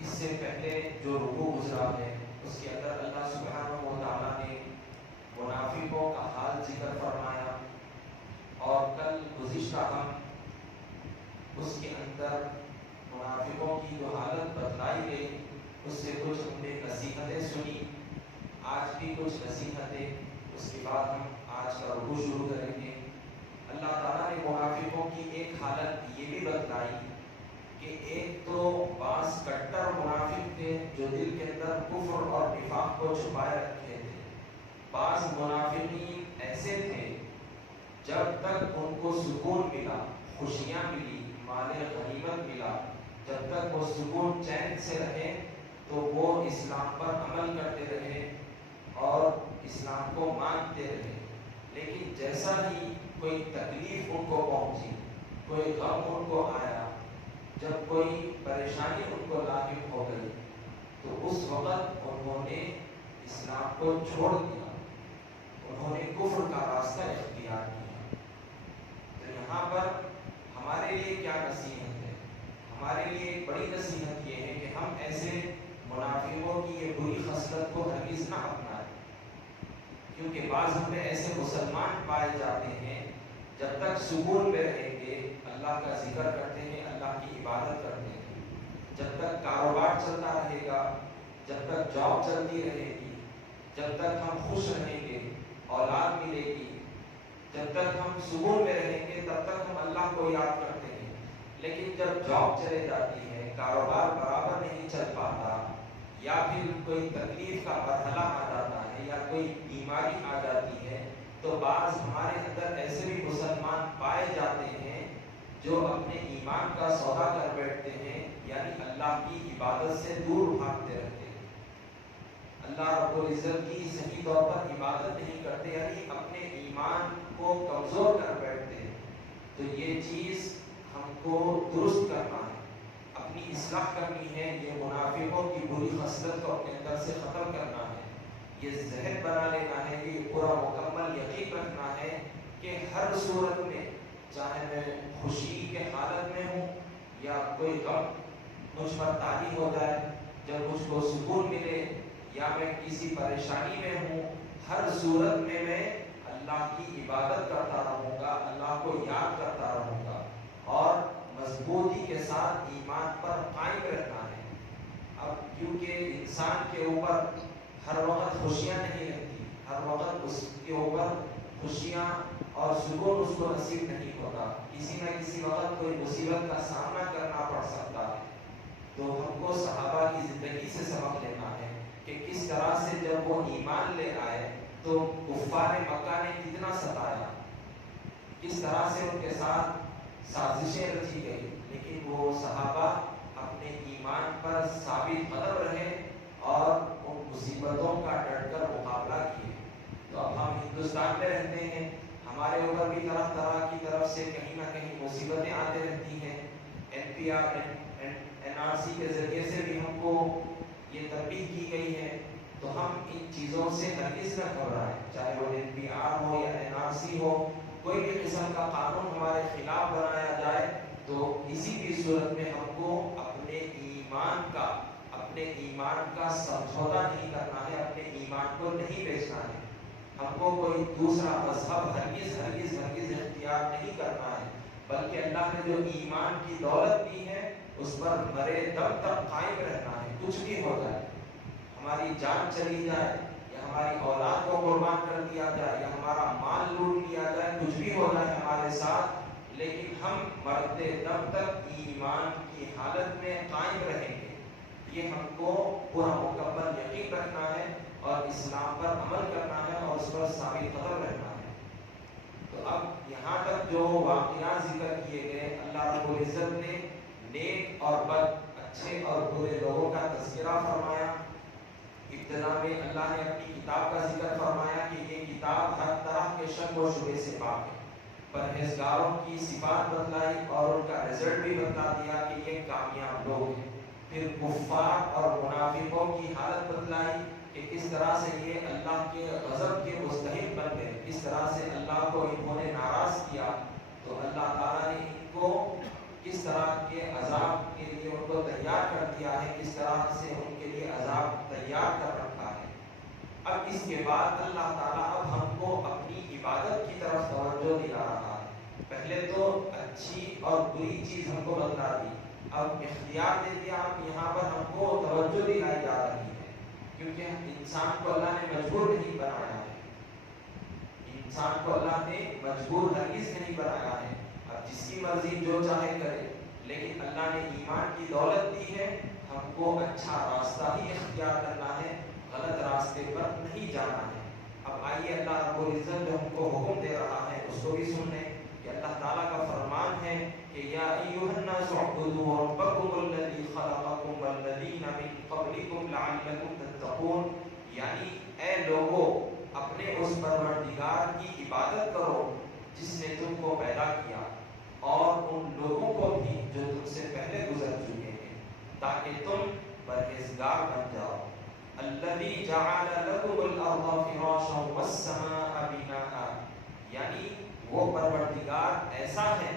اس سے پہلے جو رکوع گزرا ہے اس کے اندر اللہ سبحانہ و تعالیٰ نے منافقوں کا حال ذکر فرمایا، اور کل گزشتہ ہم اس کے اندر منافقوں کی جو حالت بتلائی گئی اس سے کچھ ہم نے نصیحتیں سنی، آج بھی کچھ نصیحتیں، اس کے بعد ہم آج کا رکوع شروع کریں گے۔ اللہ تعالیٰ نے منافقوں کی ایک حالت یہ بھی بتلائی کہ ایک تو بعض کٹر منافق تھے جو دل کے اندر کفر اور نفاق کو چھپائے رکھے تھے، بعض منافقین ایسے تھے جب تک ان کو سکون ملا، خوشیاں ملی، مال غنیمت ملا، جب تک وہ سکون چین سے رہے تو وہ اسلام پر عمل کرتے رہے اور اسلام کو مانتے رہے، لیکن جیسا ہی کوئی تکلیف ان کو پہنچی، کوئی غم ان کو آیا، جب کوئی پریشانی ان کو لاحق ہو گئی تو اس وقت انہوں نے اسلام کو چھوڑ دیا، انہوں نے کفر کا راستہ اختیار کیا۔ تو یہاں پر ہمارے لیے کیا نصیحت ہے؟ ہمارے لیے ایک بڑی نصیحت یہ ہے کہ ہم ایسے منافقوں کی یہ بری خصلت کو ہرگز نہ اپنائیں، کیونکہ بعض ہم میں ایسے مسلمان پائے جاتے ہیں جب تک سکون میں رہیں گے اللہ کا ذکر کرتے ہیں، اللہ کی عبادت کرتے ہیں، جب تک کاروبار چلتا رہے گا، جب تک جاب چلتی رہے گی، جب تک ہم خوش رہیں گے، اولاد ملے گی، جب تک ہم سکون میں رہیں گے تب تک ہم اللہ کو یاد کرتے ہیں، لیکن جب جاب چلے جاتی ہے، کاروبار برابر نہیں چل پاتا، یا پھر کوئی تکلیف کا مرحلہ آ جاتا ہے یا کوئی بیماری آ جاتی ہے، تو بعض ہمارے اندر ایسے بھی مسلمان پائے جاتے ہیں جو اپنے ایمان کا سودا کر بیٹھتے ہیں، یعنی اللہ کی عبادت سے دور بھاگتے رہتے ہیں، اللہ رب العزت کی صحیح طور پر عبادت نہیں کرتے، یعنی اپنے ایمان کو کمزور کر بیٹھتے ہیں۔ تو یہ چیز ہم کو درست کرنا ہے، اپنی اصلاح کرنی ہے، یہ منافقوں کی بری خصلت کو اپنے اندر سے ختم کرنا ہے، یہ ذہن بنا لینا ہے، یہ پورا مکمل یقین رکھنا ہے کہ ہر صورت میں، چاہے میں خوشی کے حالت میں ہوں یا کوئی غم مجھ پر طاری ہو جائے، جب مجھ کو سکون ملے یا میں کسی پریشانی میں ہوں، ہر صورت میں اللہ کی عبادت کرتا رہوں گا، اللہ کو یاد کرتا رہوں گا اور مضبوطی کے ساتھ ایمان پر قائم رہنا ہے۔ اب کیونکہ انسان کے اوپر ہر وقت خوشیاں نہیں رہتی، ہر وقت اس کے اوپر خوشیاں اور سکون اس کو نصیب نہیں ہوتا، کسی نہ کسی وقت کوئی مصیبت کا سامنا کرنا پڑ سکتا ہے۔ تو ہم کو صحابہ کی زندگی سے سبق لینا ہے کہ کس طرح سے جب وہ ایمان لے آئے تو کفار مکہ نے کتنا ستایا، کس طرح سے ان کے ساتھ سازشیں رچی گئی، لیکن وہ صحابہ اپنے ایمان پر ثابت قدم رہے اور ان مصیبتوں کا ڈٹ کر مقابلہ کیے۔ تو اب ہم ہندوستان میں رہتے ہیں، ہمارے اوپر بھی طرح طرح کی طرف سے کہیں نہ کہیں مصیبتیں آتے رہتی ہیں، NPR NRC کے ذریعے سے بھی ہم کو یہ تنبیہ کی گئی ہے، تو ہم ان چیزوں سے ہرگز نہ گھبرائیں، چاہے وہ NPR ہو یا NRC ہو، کوئی بھی قسم کا قانون ہمارے خلاف بنایا جائے تو کسی بھی صورت میں ہم کو اپنے ایمان کا سمجھوتا نہیں کرنا ہے، اپنے ایمان کو نہیں بیچنا ہے، ہم کو کوئی دوسرا مذہب ہرگز اختیار نہیں کرنا ہے، بلکہ اللہ نے جو ایمان کی دولت دی ہے اس پر مرے دم تک قائم رہنا ہے، کچھ بھی ہو جائے، ہماری جان چلی جائے یا ہماری اولاد کو قربان کر دیا جائے یا ہمارا مال لوٹ لیا جائے، کچھ بھی ہو جائے ہمارے ساتھ، لیکن ہم مرتے دم تک ایمان کی حالت میں قائم رہیں گے، یہ ہم کو پورا مکمل یقین رکھنا ہے اور اسلام پر عمل کرنا ہے اور اس پر ثابت قدم رہنا ہے۔ تو اب یہاں تک جو واقعات ذکر کیے گئے، اللہ رب العزت نے نیک اور بد، اچھے اور برے لوگوں کا تذکرہ فرمایا۔ ابتدا میں اللہ نے اپنی کتاب کا ذکر فرمایا کہ یہ کتاب ہر طرح کے شک و شبہے سے پاک ہے، پرہیزگاروں کی صفات بتلائی اور ان کا رزلٹ بھی بتا دیا کہ یہ کامیاب لوگ ہیں، پھر کفار اور منافقوں کی حالت بتلائی کہ کس طرح سے یہ اللہ کے غضب کے مستحق بن گئے، کس طرح سے اللہ کو انہوں نے ناراض کیا، تو اللہ تعالیٰ نے ان کو کس طرح کے عذاب کے لیے ان کو تیار کر دیا ہے، کس طرح سے ان کے لیے عذاب تیار کر رکھا ہے۔ اب اس کے بعد اللہ تعالیٰ اب ہم کو اپنی عبادت کی طرف توجہ دلا رہا ہے۔ پہلے تو اچھی اور بری چیز ہم کو بتا دی، اب اختیار دے دیا، اب یہاں پر ہم کو توجہ دلائی جا رہی ہے، کیونکہ انسان کو اللہ نے مجبور نہیں بنایا ہے، انسان کو اللہ نے مجبور ہرگز نہیں بنایا ہے، اب جس کی مرضی جو چاہے کرے، لیکن اللہ نے ایمان کی دولت دی ہے، ہم کو اچھا راستہ ہی اختیار کرنا ہے، غلط راستے پر نہیں جانا ہے۔ اب آئیے اللہ رب العزت جو ہم کو حکم دے رہا ہے اس کو بھی سن لیں کہ اللہ تعالیٰ کا فرمان ہے کہ یا ایھا الناس اعبدوا ربکم الذی خلقکم والذین من قبلکم لعلکم تتقون، یعنی اے لوگو اپنے اس پروردگار کی عبادت کرو جس نے تم کو پیدا کیا اور ان لوگوں کو بھی جو تم سے پہلے گزر چکے ہیں، تاکہ تم پرہیزگار بن جاؤ۔ الذی جعل لکم الارض فراشا والسماء بناء، یعنی وہ پروردگار ایسا ہے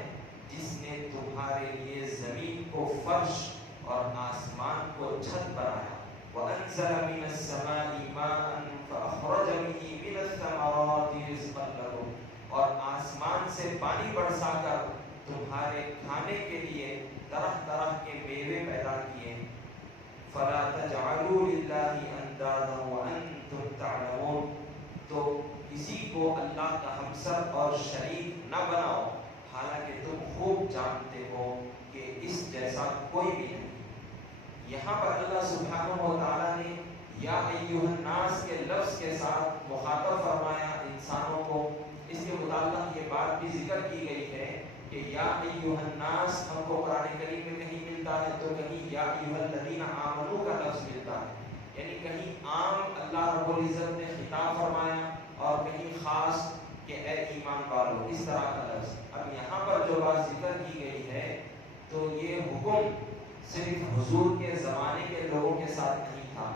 جس نے تمہارے لیے زمین کو فرش اور آسمان کو چھت بنایا۔ وَأَنزَلَ مِنَ السَّمَاءِ مَاءً فَأَخْرَجَ بِهِ مِنَ الثَّمَرَاتِ رِزْقًا لَكُمْ، اور آسمان سے پانی برسا کر تمہارے کھانے کے لیے طرح طرح کے میوے پیدا کیے۔ فَلَا تَجْعَلُوا لِلَّهِ أَنْدَادًا وَأَنْتُمْ تَعْلَمُونَ، تو کسی کو اللہ کا ہمسر اور شریک نہ بناؤ حالانکہ تم خوب جانتے ہو کہ اس جیسا کوئی بھی نہیں۔ یہاں پر اللہ سبحانہ و تعالیٰ نے یا ایھا الناس کے لفظ کے ساتھ مخاطب فرمایا انسانوں کو۔ اس کے متعلق یہ بات بھی ذکر کی گئی ہے کہ یا ایھا الناس ہم کو قرآن کریم میں کہیں ملتا ہے تو کہیں یا ایھا الذین آمنوا کا لفظ ملتا ہے، یعنی کہیں عام اللہ رب العزت نے خطاب فرمایا اور کہیں خاص کہ اے ایمان والو، اس طرح کا لفظ۔ اب یہاں پر جو بات ذکر کی گئی ہے تو یہ حکم صرف حضور کے زمانے کے لوگوں کے ساتھ نہیں تھا،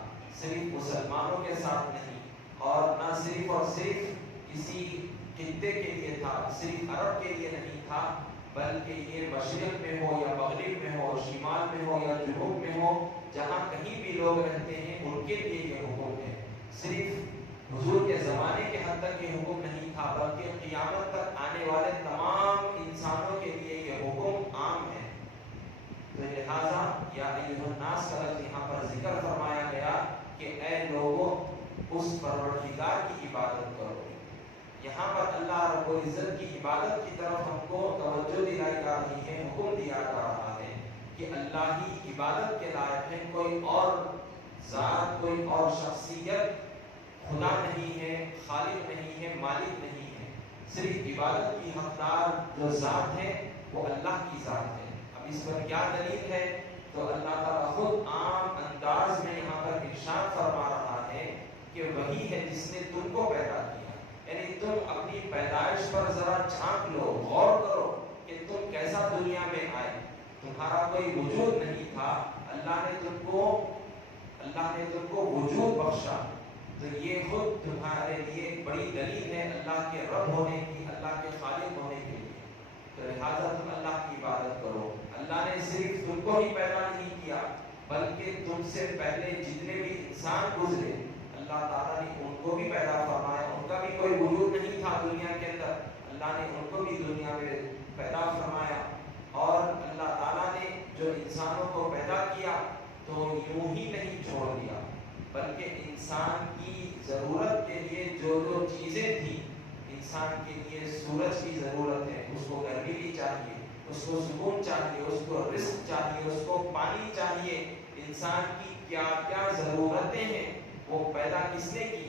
صرف مسلمانوں کے ساتھ نہیں، اور نہ صرف اور صرف کسی خطے کے لیے تھا، صرف عرب کے لیے نہیں تھا، بلکہ یہ مشرق میں ہو یا مغرب میں ہو، شمال میں ہو یا جنوب میں ہو، جہاں کہیں بھی لوگ رہتے ہیں ان کے لیے یہ حکم ہے۔ صرف حضور کے زمانے کے حد تک یہ حکم نہیں تھا، بلکہ قیامت تک آنے والے تمام انسانوں کے لیے یہ حکم عام ہے۔ تو لہٰذا یا ایھا الناس کا لفظ یہاں پر ذکر فرمایا گیا کہ اے لوگوں اس پروردگار کی عبادت کرو۔ یہاں پر اللہ رب العزت کی عبادت کی طرف ہم کو توجہ دلائی جا رہی ہے، حکم دیا جا رہا ہے کہ اللہ ہی عبادت کے لائق ہے، کوئی اور ذات، کوئی اور شخصیت خدا نہیں ہے، خالق نہیں ہے، مالک نہیں ہے، صرف عبادت کی حقدار جو ذات ہے وہ اللہ کی ذات ہے۔ اب اس پر کیا دلیل ہے؟ تو اللہ تعالیٰ خود عام انداز میں یہاں پر ارشاد فرما رہا ہے کہ وہی ہے جس نے تم کو پیدا کیا، یعنی تم اپنی پیدائش پر ذرا جھانک لو، غور کرو کہ تم کیسا دنیا میں آئے، تمہارا کوئی وجود نہیں تھا، اللہ نے تم کو وجود بخشا، تو یہ خود تمہارے لیے ایک بڑی دلیل ہے اللہ کے رب ہونے کی، اللہ کے خالق ہونے کے لیے۔ تو لہٰذا تم اللہ کی عبادت کرو۔ اللہ نے صرف تم کو ہی پیدا نہیں کیا بلکہ تم سے پہلے جتنے بھی انسان گزرے اللہ تعالیٰ نے ان کو بھی پیدا فرمایا، ان کا بھی کوئی وجود نہیں تھا دنیا کے اندر، اللہ نے ان کو بھی دنیا میں پیدا فرمایا۔ اور اللہ تعالیٰ نے جو انسانوں کو پیدا کیا تو یوں ہی نہیں چھوڑ دیا، بلکہ انسان کی ضرورت کے لیے جو جو چیزیں تھیں، انسان کے لیے سورج کی ضرورت ہے، اس کو گرمی بھی چاہیے، اس کو سکون چاہیے، اس کو رزق چاہیے، اس کو پانی چاہیے، انسان کی کیا کیا ضرورتیں ہیں وہ پیدا کس نے کی؟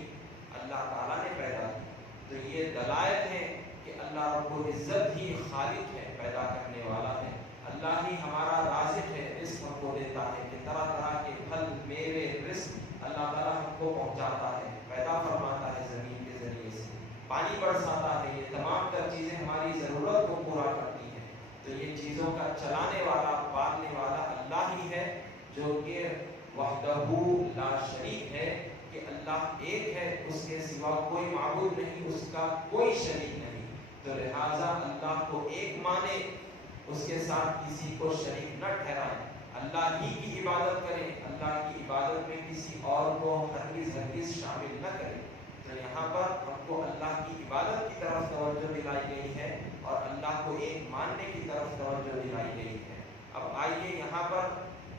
اللہ تعالیٰ نے پیدا کی۔ تو یہ دلائل ہے کہ اللہ رب العزت ہی خالق ہے، پیدا کرنے والا ہے، اللہ ہی ہمارا رازق ہے، رزق ہم کو دیتا ہے کہ طرح طرح کے پھل میوے رزق اللہ تعالیٰ ہم کو پہنچاتا ہے، پیدا فرماتا ہے زمین کے ذریعے سے، پانی برساتا ہے، یہ تمام تر چیزیں ہماری ضرورت کو پورا کرتی ہیں۔ تو یہ چیزوں کا چلانے والا، پالنے والا اللہ ہی ہے، جو کہ وحدہ لا شریک ہے، کہ اللہ ایک ہے، اس کے سوا کوئی معبود نہیں، اس کا کوئی شریک نہیں۔ تو لہٰذا اللہ کو ایک مانے اس کے ساتھ کسی کو شریک نہ ٹھہرائیں، اللہ ہی کی عبادت کریں، اللہ کی عبادت میں کسی اور کو ہرگز شامل نہ کریں۔ تو یہاں پر ہم کو اللہ کی عبادت کی طرف توجہ دلائی گئی ہے اور اللہ کو ایک ماننے کی طرف توجہ دلائی گئی ہے۔ اب آئیے، یہاں پر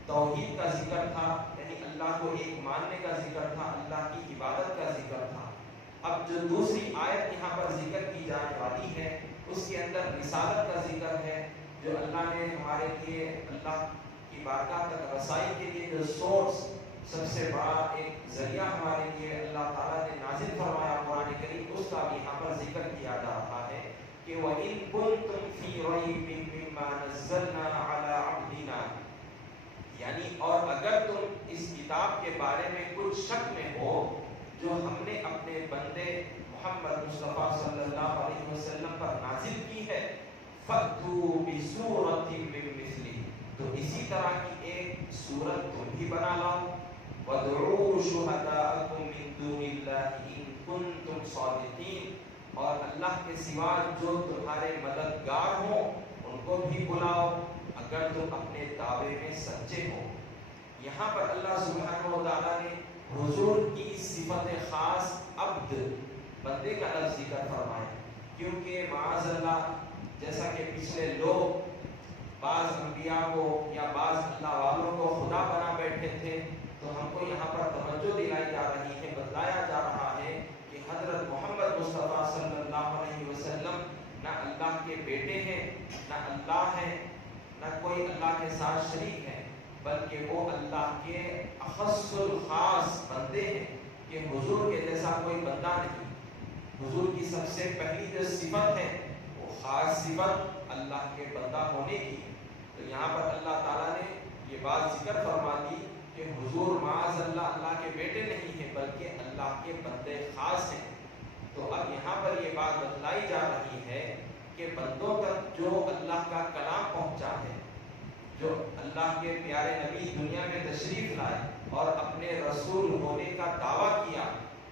توحید کا ذکر تھا، یعنی اللہ کو ایک ماننے کا ذکر تھا، اللہ کی عبادت کا ذکر تھا۔ اب جو دوسری آیت یہاں پر ذکر کی جانے والی ہے، اس کے اندر رسالت کا ذکر ہے، جو اللہ نے ہمارے لیے اللہ کی بارگاہ تک رسائی کے لیے جو سورس، سب سے بڑا ایک ذریعہ ہمارے لیے اللہ تعالیٰ نے نازل فرمایا قرآن کریم، اس کا بھی یہاں پر ذکر کیا جا رہا ہے کہ وَإِن كُنتُمْ فِي رَيْبٍ مِّمَّا نَزَّلْنَا عَلَىٰ عَبْدِنَا، یعنی اور اگر تم اس کتاب کے بارے میں کچھ شک میں ہو جو ہم نے اپنے بندے محمد مصطفیٰ صلی اللہ علیہ وسلم پر نازل کی ہے، فَأْتُوا بِسُورَةٍ مِّن مِّثْلِهِ، تو اسی طرح کی ایک سورت تم بھی بنا لاؤ، وَادْعُوا شُهَدَاءَكُم مِّن دُونِ اللَّهِ إِن كُنتُمْ صَادِقِينَ، اور اللہ کے سوا جو تمہارے مددگار ہوں ان کو بھی بلاؤ اگر تم اپنے دعوے میں سچے ہو۔ یہاں پر اللہ سبحانہ و تعالیٰ نے حضور کی صفت خاص عبد، بندے کا لفظ ذکر فرمایا، کیونکہ معاذ اللہ جیسا کہ پچھلے لوگ بعض انبیاء کو یا بعض اللہ والوں کو خدا بنا بیٹھے تھے، تو ہم کو یہاں پر توجہ دلائی جا رہی ہے، بتلایا جا رہا ہے کہ حضرت محمد مصطفیٰ صلی اللہ علیہ وسلم نہ اللہ کے بیٹے ہیں، نہ اللہ ہیں، نہ کوئی اللہ کے ساتھ شریک ہے، بلکہ وہ اللہ کے اخص الخاص بندے ہیں کہ حضور کے جیسا کوئی بندہ نہیں۔ حضور کی سب سے پہلی جو صفت ہے وہ خاص صفت اللہ کے بندہ ہونے کی۔ تو یہاں پر اللہ تعالیٰ نے یہ بات ذکر فرما دی کہ حضور معاذ اللہ اللہ کے بیٹے نہیں ہیں بلکہ اللہ کے بندے خاص ہیں۔ تو اب یہاں پر یہ بات بتلائی جا رہی ہے کہ بندوں تک جو اللہ کا کلام پہنچا ہے، جو اللہ کے پیارے نبی دنیا میں تشریف لائے اور اپنے رسول ہونے کا دعویٰ کیا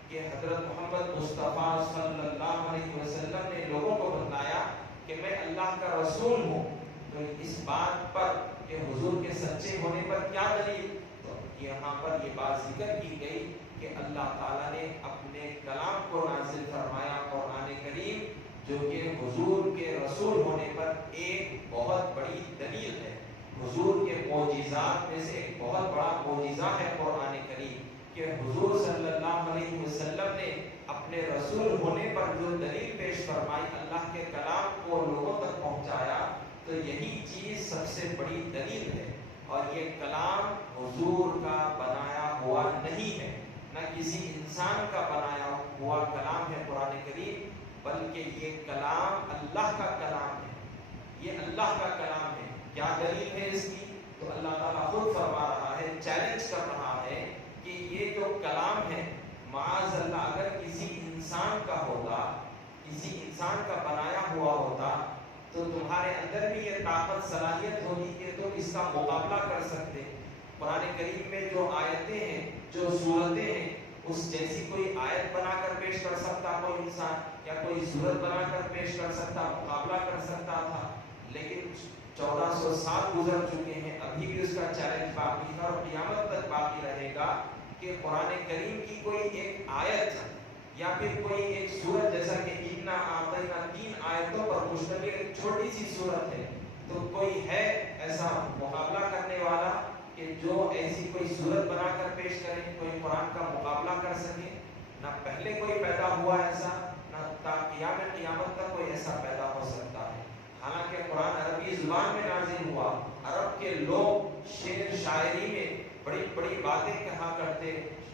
کہ حضرت محمد مصطفیٰ صلی اللہ علیہ وسلم نے لوگوں کو بتایا کہ میں اللہ کا رسول ہوں، تو اس بات پر کہ حضور کے سچے ہونے پر کیا دلیل؟ تو یہاں پر یہ بات ذکر کی گئی کہ اللہ تعالیٰ نے اپنے کلام کو نازل فرمایا قرآن کریم، جو کہ حضور کے رسول ہونے پر ایک بہت بڑی دلیل ہے۔ حضور کے معجزات میں سے ایک بہت بڑا معجزہ ہے قرآن کریم، کہ حضور صلی اللہ علیہ وسلم نے اپنے رسول ہونے پر جو دلیل پیش فرمائی، اللہ کے کلام کو لوگوں تک پہنچایا، تو یہی چیز سب سے بڑی دلیل ہے۔ اور یہ کلام حضور کا بنایا ہوا نہیں ہے، نہ کسی انسان کا بنایا ہوا کلام ہے قرآن کریم، بلکہ یہ کلام اللہ کا کلام ہے، یہ اللہ کا کلام ہے۔ کیا دلیل ہے اس کی؟ تو اللہ تعالیٰ خود فرما رہا ہے، چیلنج کر رہا ہے کہ یہ جو کلام ہے، معاذ اللہ اگر کسی انسان کا ہوتا، کسی انسان کا بنایا ہوا ہوتا، تو تمہارے اندر بھی یہ طاقت صلاحیت ہوگی کہ تم اس کا مقابلہ کر سکتے۔ قرآن کریم میں جو آیتیں ہیں، جو صورتیں ہیں، اس جیسی کوئی آیت بنا کر پیش کر سکتا کوئی انسان، یا کوئی صورت بنا کر پیش کر سکتا، مقابلہ کر سکتا تھا، لیکن 1400 سال گزر چکے ہیں، ابھی بھی اس کا چیلنج باقی ہے اور قیامت تک باقی رہے گا کہ قرآن کریم کی کوئی ایک آیت یا پھر کوئی ایک سورت، جیسا کہ اِنَّا أَعْطَيْنَا 3 آیتوں پر مشتمل ایک چھوٹی سی سورت ہے، تو کوئی ہے ایسا مقابلہ کرنے والا کہ جو ایسی کوئی سورت بنا کر پیش کرے، کوئی قرآن کا مقابلہ کر سکے؟ نہ پہلے کوئی پیدا ہوا ایسا، نہ تا قیامت تک کوئی ایسا پیدا ہو سکتا ہے۔ حالانکہ قرآن عربی زبان میں نازل ہوا، عرب کے لوگ شعر شاعری میں بڑی بڑی باتیں کہا کرتے،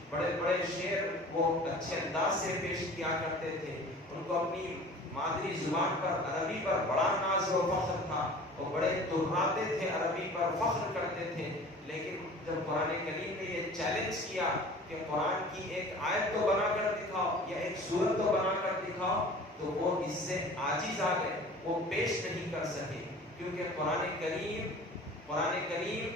بڑے بڑے شعر وہ اچھے انداز سے پیش کیا کرتے تھے، ان کو اپنی مادری زبان پر عربی پر بڑا ناز و فخر تھا، وہ بڑے ترہاتے تھے، عربی پر فخر کرتے تھے۔ لیکن جب قرآن کریم نے یہ چیلنج کیا کہ قرآن کی ایک آیت تو بنا کر دکھاؤ یا ایک سورت تو بنا کر دکھاؤ، تو وہ اس سے عاجز آ گئے، وہ پیش نہیں کر سکے، کیونکہ قرآن کریم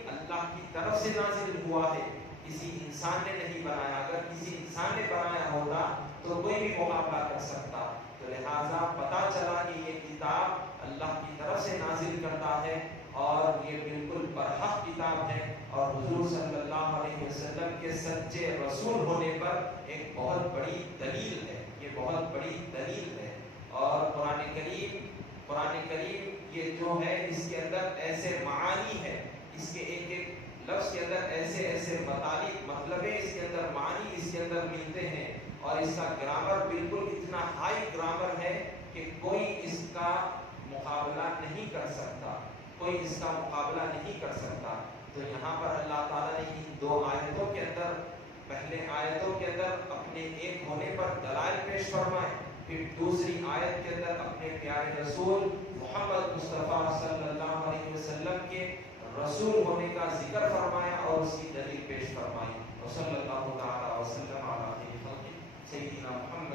اللہ کی طرف سے نازل ہوا ہے، کسی انسان نے نہیں بنایا۔ اگر کسی انسان نے بنایا ہوتا تو کوئی بھی مقابلہ کر سکتا، تو لہٰذا پتہ چلا کہ یہ کتاب اللہ کی طرف سے نازل کرتا ہے اور یہ بالکل برحق کتاب ہے، اور حضور صلی اللہ علیہ وسلم کے سچے رسول ہونے پر ایک بہت بڑی دلیل ہے، یہ بہت بڑی دلیل ہے۔ اور قرآن کریم یہ جو ہے اس کے اندر ایسے معانی ہے، اس کے ایک ایک لفظ کے اندر ایسے ایسے مطلب اس کے اندر معانی اس کے اندر ملتے ہیں، اور اس کا گرامر بالکل اتنا ہائی گرامر ہے کہ کوئی اس کا مقابلہ نہیں کر سکتا، کوئی اس کا مقابلہ نہیں کر سکتا۔ تو یہاں پر اللہ تعالیٰ نے ان دو آیتوں کے اندر، پہلے آیتوں کے اندر اپنے ایک ہونے پر دلائل پیش فرمائے، پھر دوسری آیت کے اندر اپنے پیارے رسول محمد مصطفیٰ صلی اللہ علیہ وسلم کے رسول ہونے کا ذکر فرمایا اور اس کی دلیل پیش فرمائی۔ وصلی اللہ تعالی وسلم علی خیر خلقہ سیدنا محمد